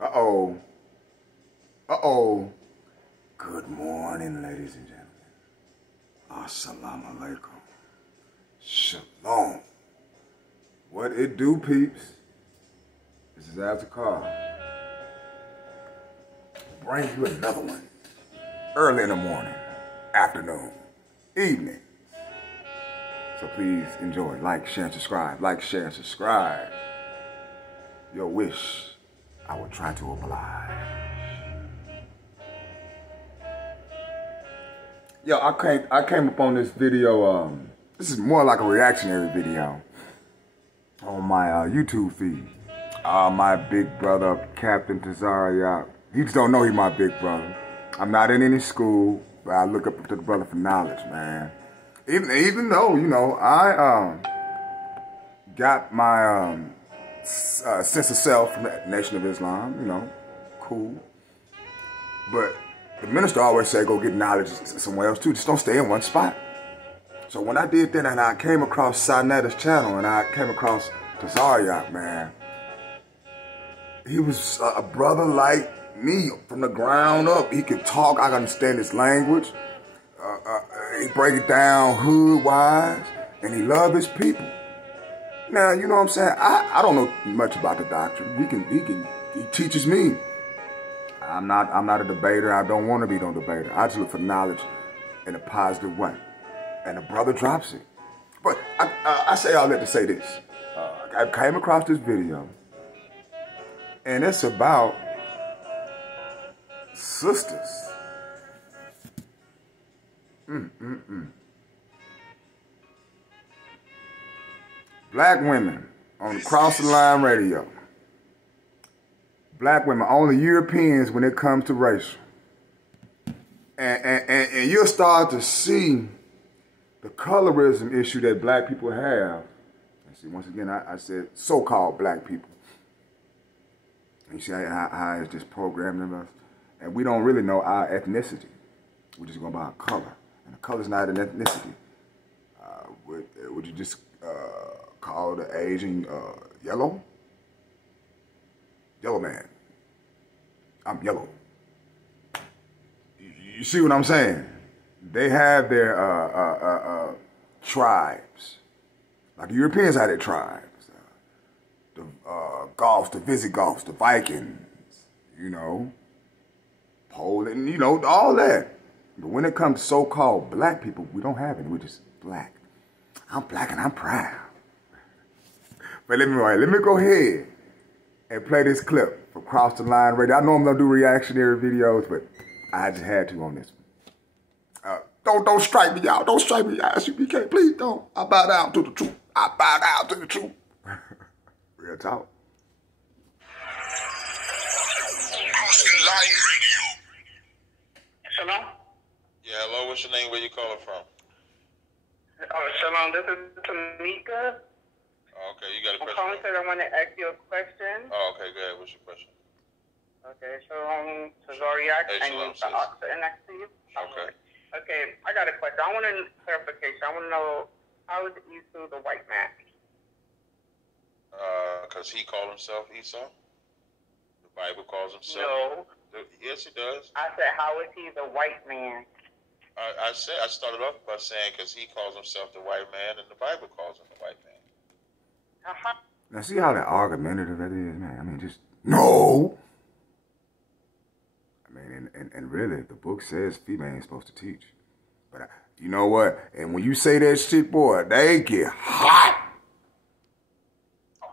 Uh-oh. Uh-oh. Good morning, ladies and gentlemen. Assalamu alaikum. Shalom. What it do, peeps? This is ISUPK. Bring you another one. Early in the morning, afternoon, evening. So please enjoy. Like, share, and subscribe. Like, share, and subscribe. Your wish, I will try to oblige. Yo, I came up on this video. This is more like a reactionary video on my YouTube feed. My big brother, Captain Tazariak. He just don't know he's my big brother. I'm not in any school, but I look up to the brother for knowledge, man. Even though, you know, I got my sense of self from the Nation of Islam, you know, cool. But the minister always say go get knowledge somewhere else too. Just don't stay in one spot. So when I did that and I came across Sanetta's channel and I came across Tazariak, man, he was a brother like me from the ground up. He could talk. I could understand his language. He break it down hood-wise, and he loved his people. Now, you know what I'm saying? I don't know much about the doctrine. He teaches me. I'm not a debater. I don't want to be no debater. I just look for knowledge in a positive way. And the brother drops it. But I say all that to say this. I came across this video, and it's about sisters. Black women on Cross the Line Radio. Black women, only Europeans when it comes to racial. And you'll start to see the colorism issue that black people have. And see, once again, I said so-called black people. You see how it's just programmed in us? And we don't really know our ethnicity. We're just going by our color. And the color's not an ethnicity. Would you just call the Asian yellow? Yellow man. I'm yellow. You see what I'm saying? They have their tribes. Like the Europeans had their tribes. The Goths, the Visigoths, the Vikings, you know, Poland, you know, all that. But when it comes to so-called black people, we don't have it. We're just black. I'm black and I'm proud. But let me go ahead and play this clip from Cross the Line Radio. I know I'm gonna do reactionary videos, but I just had to on this one. Don't strike me, y'all. Don't strike me, ISUPK. Please don't. I bow down to the truth. I bow down to the truth. Real talk. Hello? Yeah, hello, what's your name? Where you calling from? Oh, Shalom, this is Tamika. Oh, okay, you got a I'm question? calling because I want to ask you a question. Oh, okay, go ahead. What's your question? Okay, Shalom to Zoriak Hey, and Shalom, the sis. officer next to you. Okay. Okay, I got a question. I want a clarification. I want to know, how is Esau the white man? Because he called himself Esau? The Bible calls himself? No. Yes, it does. I said, how is he the white man? I started off by saying because he calls himself the white man and the Bible calls him the white man. Now see how that argumentative that is, man? I mean, just, no! I mean, and really, the book says female ain't supposed to teach. But you know what? And when you say that shit, boy, they get hot.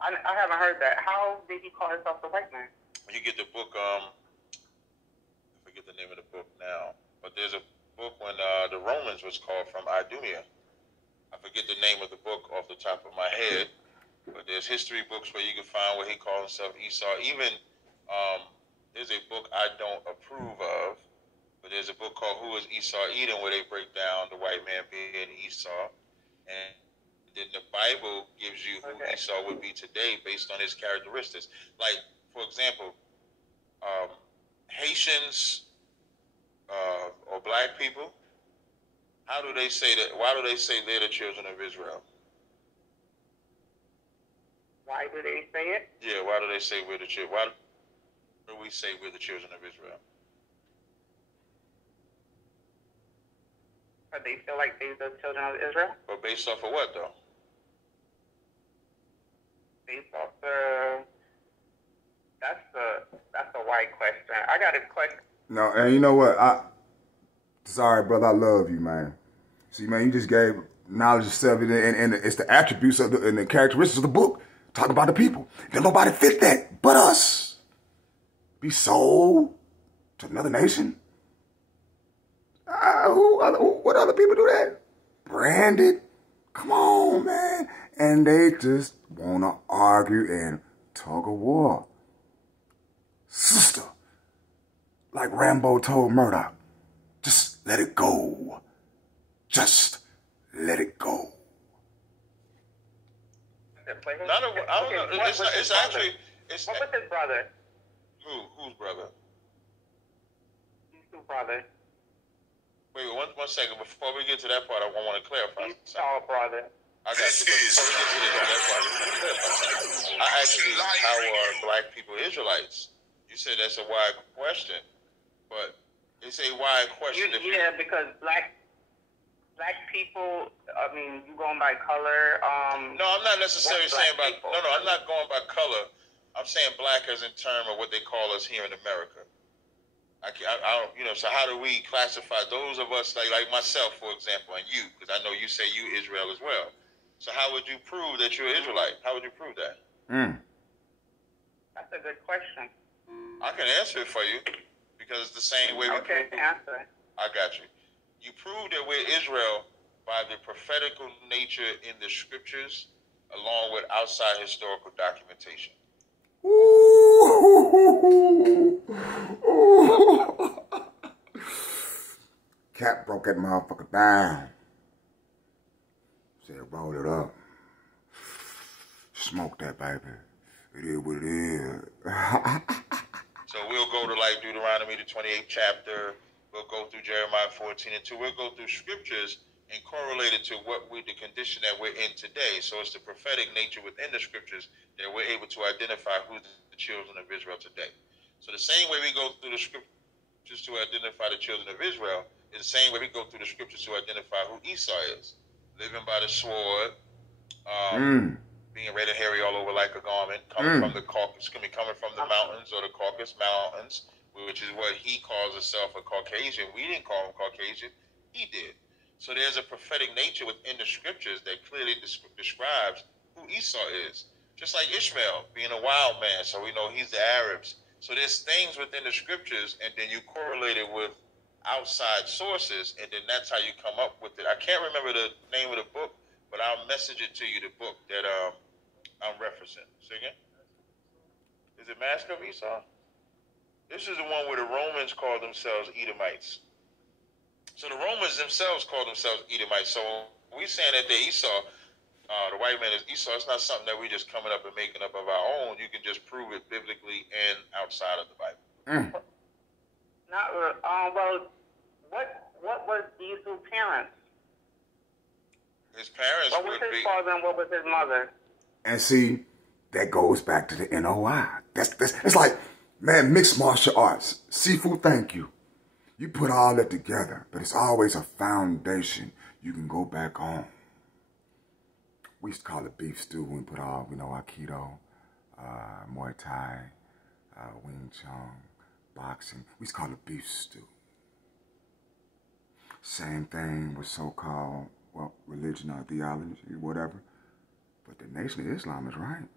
I haven't heard that. How did he call himself the white man? When you get the book, I forget the name of the book now, but there's a book when the Romans was called from Idumea. I forget the name of the book off the top of my head, but there's history books where you can find where he called himself Esau. Even there's a book I don't approve of, but there's a book called Who is Esau Edom, where they break down the white man being Esau. And then the Bible gives you who Esau would be today based on his characteristics. Like, for example, Haitians or black people, how do they say that? Why do they say they're the children of Israel? Why do they say it? Yeah, why do they say we're the children? Why do where we say we're the children of Israel. But they feel like they're the children of Israel? But based off of what, though? Based off the... That's a white question. I got a question. No, and you know what? Sorry, brother, I love you, man. See, man, you just gave knowledge of self, and it's the attributes of and the characteristics of the book. Talk about the people. Then nobody fit that but us. Be sold to another nation? What other people do that? Branded? Come on, man. And they just want to argue and tug of war. Sister, like Rambo told Murdoch, just let it go. Just let it go. I don't know. It's actually... What was his brother? Whose brother? His two brothers. Wait, one second. Before we get to that part, I want to clarify. Esau brother. I got you. Before we get to that part, I want to clarify something. I asked you, how are black people Israelites? You said that's a wide question, but it's a wide question. Because black people, I mean, you going by color. No, I'm not necessarily saying by... No, I'm not going by color. I'm saying black as in term of what they call us here in America. I don't, so how do we classify those of us, like myself, for example, and you, because I know you say you Israel as well. So how would you prove that you're Israelite? How would you prove that? That's a good question. I can answer it for you, because it's the same way we prove. Answer. I got you. You prove that we're Israel by the prophetical nature in the scriptures, along with outside historical documentation. Ooh. Cap broke that motherfucker down. Said, roll it up. Smoke that, baby. It is what it is. So we'll go to like Deuteronomy, the 28th chapter. We'll go through Jeremiah 14:2. We'll go through scriptures and correlate it to the condition that we're in today. So it's the prophetic nature within the scriptures that we're able to identify who's the children of Israel today. So the same way we go through the scriptures to identify the children of Israel is the same way we go through the scriptures to identify who Esau is. Living by the sword, being red and hairy all over like a garment, coming from the Caucasus, coming from the mountains or the Caucasus Mountains, which is what he calls himself a Caucasian. We didn't call him Caucasian. He did. So there's a prophetic nature within the scriptures that clearly describes who Esau is. Just like Ishmael being a wild man, so we know he's the Arabs. So there's things within the scriptures, and then you correlate it with outside sources, and then that's how you come up with it. I can't remember the name of the book, but I'll message it to you, the book that I'm referencing. Say again? Is it Mask of Esau? This is the one where the Romans call themselves Edomites. So the Romans themselves call themselves Edomites. So we saying that they're Esau, the white man is Esau. It's not something that we just coming up and making up of our own. You can just prove it biblically and outside of the Bible. Well, what was Jesus' parents? His parents What was his father and what was his mother? And see, that goes back to the NOI. That's it's like, man, mixed martial arts. Sifu, thank you. You put all that together, but it's always a foundation you can go back on. We used to call it beef stew when we put all, Aikido, Muay Thai, Wing Chun, boxing. We used to call it beef stew. Same thing with so-called, religion or theology, whatever. But the Nation of Islam is right.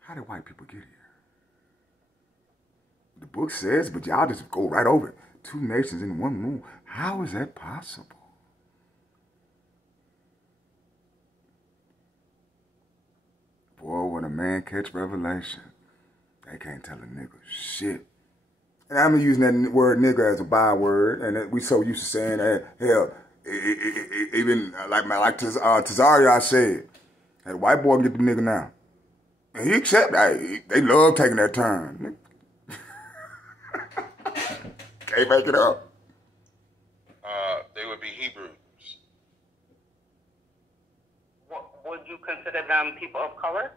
How did white people get here? The book says, but y'all just go right over it. 2 nations in one room. How is that possible? Boy, when a man catch revelation, they can't tell a nigga shit. And I'm using that word nigga as a byword, and we so used to saying that, hell, even like Tazaria said, that white boy get the nigga now. And he accept that. They love taking that turn. Can't make it up. They would be Hebrews. Would you consider them people of color?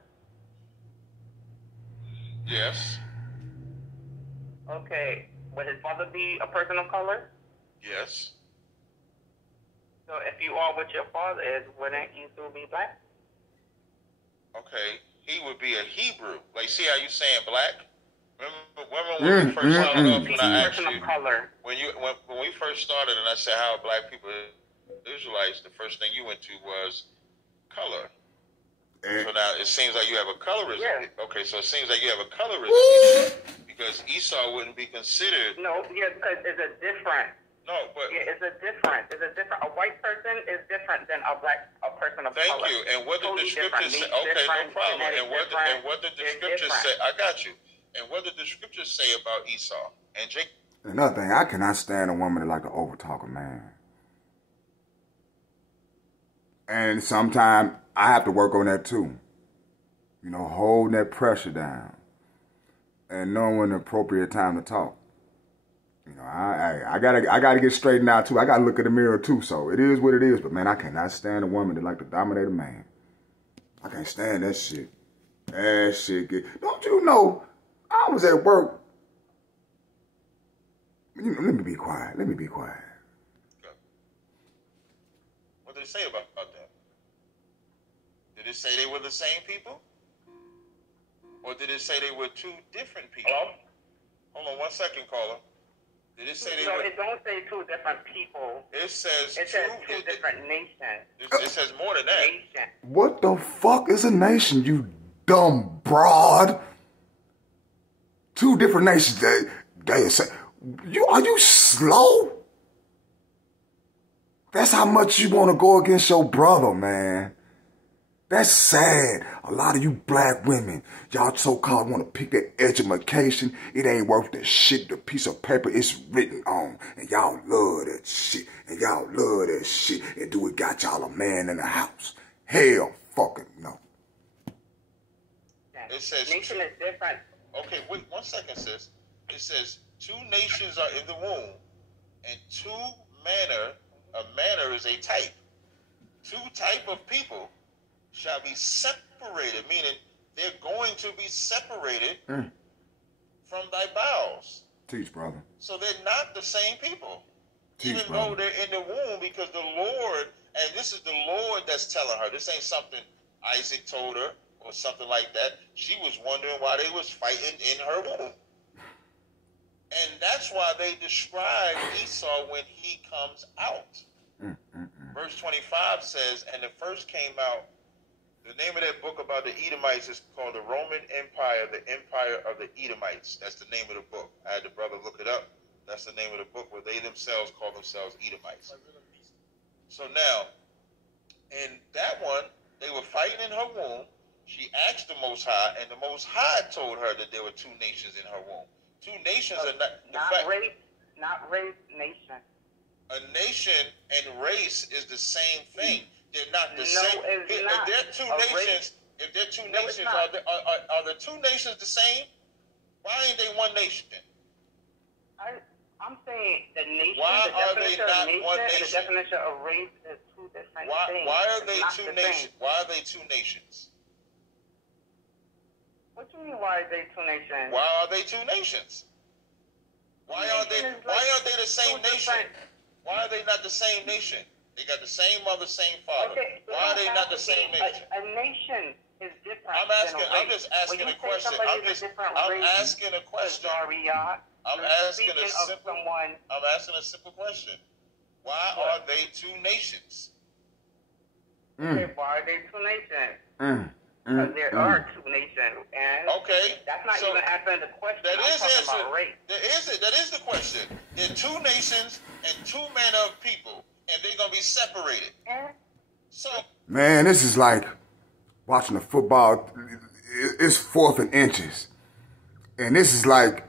Yes. Okay. Would his mother be a person of color? Yes. So if you are what your father is, wouldn't you still be black? Okay. He would be a Hebrew. Like, see how you saying black? Remember when we first started off when I asked you, when we first started and I said how black people Israelites, the first thing you went to was color. So now it seems like you have a colorism. Yeah. Okay, so it seems like you have a colorism issue because Esau wouldn't be considered. No, yeah, because it's a different. No, but yeah, it's a different. A white person is different than a person of color. Thank you. And what did the scriptures say? Okay, no problem. And what did the scriptures say? I got you. And what did the scriptures say about Esau and Jacob? Another thing, I cannot stand a woman that like to overtalk a man. And sometimes I have to work on that too. You know, holding that pressure down and knowing when the appropriate time to talk. You know, I gotta get straightened out too. I gotta look in the mirror too. So it is what it is. But man, I cannot stand a woman that like to dominate a man. I can't stand that shit. That shit get. Don't you know? I was at work. Let me be quiet. Let me be quiet. What did it say about them? Did it say they were the same people? Or did it say they were two different people? Hello? Hold on 1 second, caller. Did it say they were? It don't say two different people. It says two different nations. It says more than that. Nation. What the fuck is a nation, you dumb broad? Two different nations. They say, are you slow? That's how much you want to go against your brother, man. That's sad. A lot of you black women, y'all so-called want to pick that education. It ain't worth the shit the piece of paper it's written on. And y'all love that shit. And y'all love that shit. And do it got y'all a man in the house. Hell fucking no. It says nation is different. Okay, wait 1 second, sis. It says 2 nations are in the womb, and a manner is a type. 2 type of people shall be separated, meaning they're going to be separated from thy bowels. Teach, brother. So they're not the same people. Teach, even brother. though they're in the womb, because the Lord, and this is the Lord that's telling her. This ain't something Isaac told her or something like that. She was wondering why they was fighting in her womb. And that's why they describe Esau when he comes out. Verse 25 says, and the first came out. The name of that book about the Edomites is called the Roman Empire, the Empire of the Edomites. That's the name of the book. I had the brother look it up. That's the name of the book where they themselves call themselves Edomites. So now, in that one, they were fighting in her womb. She asked the Most High, and the Most High told her that there were 2 nations in her womb. 2 nations are not race, nation. A nation and race is the same thing. They're not the same. It's not. If they're 2 nations, are the 2 nations the same? Why ain't they one nation? I'm saying the nation. Why the are they definition not of nation one and nation? the definition of race is 2 different things. Why are they it's 2 nations? Why are they 2 nations? What do you mean? Why are they 2 nations? Why are they 2 nations? Why aren't they the same nation? Why are they not the same nation? They got the same mother, same father. Okay, why are they not the same nation? A nation is different. I'm just asking a question. I'm asking a question. I'm asking a simple question. Why are they 2 nations? Okay, why are they 2 nations? Because there are 2 nations, and that's not even answering the question. That is the question. There are 2 nations and 2 manner of people, and they're gonna be separated. So, man, this is like watching the football. It's 4th and inches, and this is like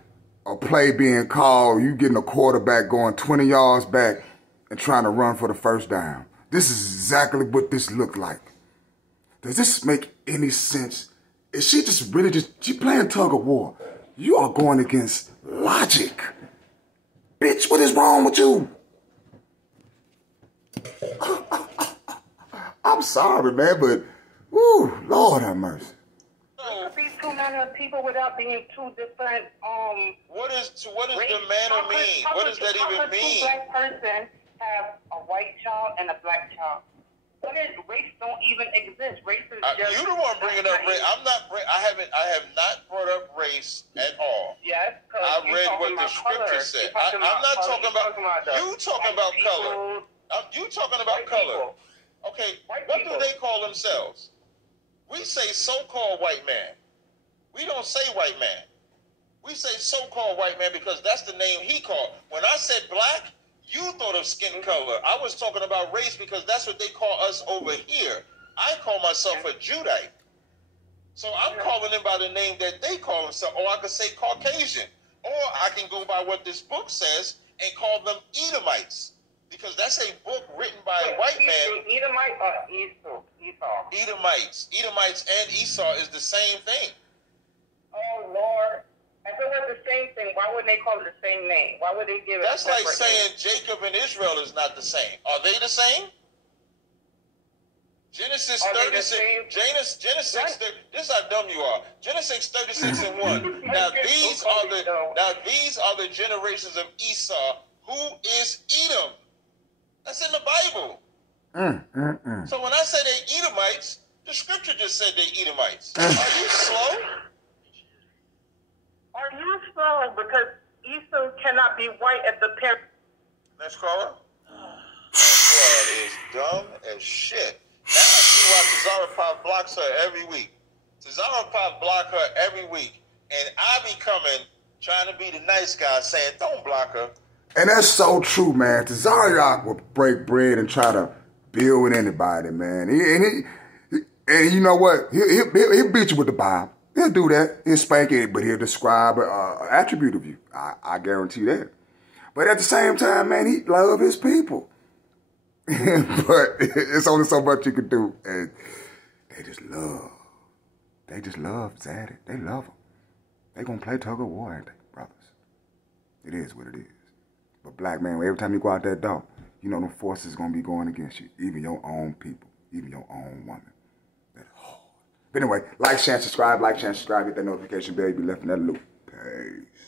a play being called. You getting a quarterback going 20 yards back and trying to run for the first down. This is exactly what this looked like. Does this make any sense? Is she just really she playing tug of war? You are going against logic. Bitch, what is wrong with you? I'm sorry, man, but, woo, Lord have mercy. It could be 2 manner of people without being two different, What does the manner mean? What does that even mean? How could two black person have a white child and a black child? What is race? Don't even exist. Race is just. You the one bringing up race. I have not brought up race at all. Yes, I read what the scripture said. I'm not talking about. You talking about color? You talking about color? Okay. What do they call themselves? We say so-called white man. We don't say white man. We say so-called white man because that's the name he called. When I said black, you thought of skin color. I was talking about race because that's what they call us over here. I call myself a Judite. So I'm calling them by the name that they call themselves. Or I could say Caucasian. Or I can go by what this book says and call them Edomites. Because that's a book written by a white man. Edomite or Esau? Edomites and Esau is the same thing. Oh, Lord. If it was the same thing, why would they call it the same name? Why would they give it That's a separate like saying name? Jacob and Israel is not the same. Are they the same? Genesis 36. Genesis. This is how dumb you are. Genesis 36 and 1. Now these are the generations of Esau, who is Edom. That's in the Bible. So when I say they Edomites, the scripture just said they Edomites. Are you slow? Are you slow? Because Esau cannot be white at the parent. Next caller. That is dumb as shit. Now I see why Tazara Pop blocks her every week. Tazara Pop block her every week. And I be coming, trying to be the nice guy, saying, don't block her. And that's so true, man. Tazariak will break bread and try to build with anybody, man. And you know what? He'll beat you with the Bible. He'll do that. He'll spank it, but he'll describe an attribute of you. I guarantee that. But at the same time, man, he loves his people. But it's only so much you can do. And they just love. They just love Zaddy. They love him. They gonna play tug of war, ain't they, brothers? It is what it is. But black man, every time you go out that door, you know the forces gonna be going against you. Even your own people. Even your own woman. That's hard. But anyway, like, share, subscribe. Like, share, subscribe. Hit that notification bell. You be left in that loop. Peace.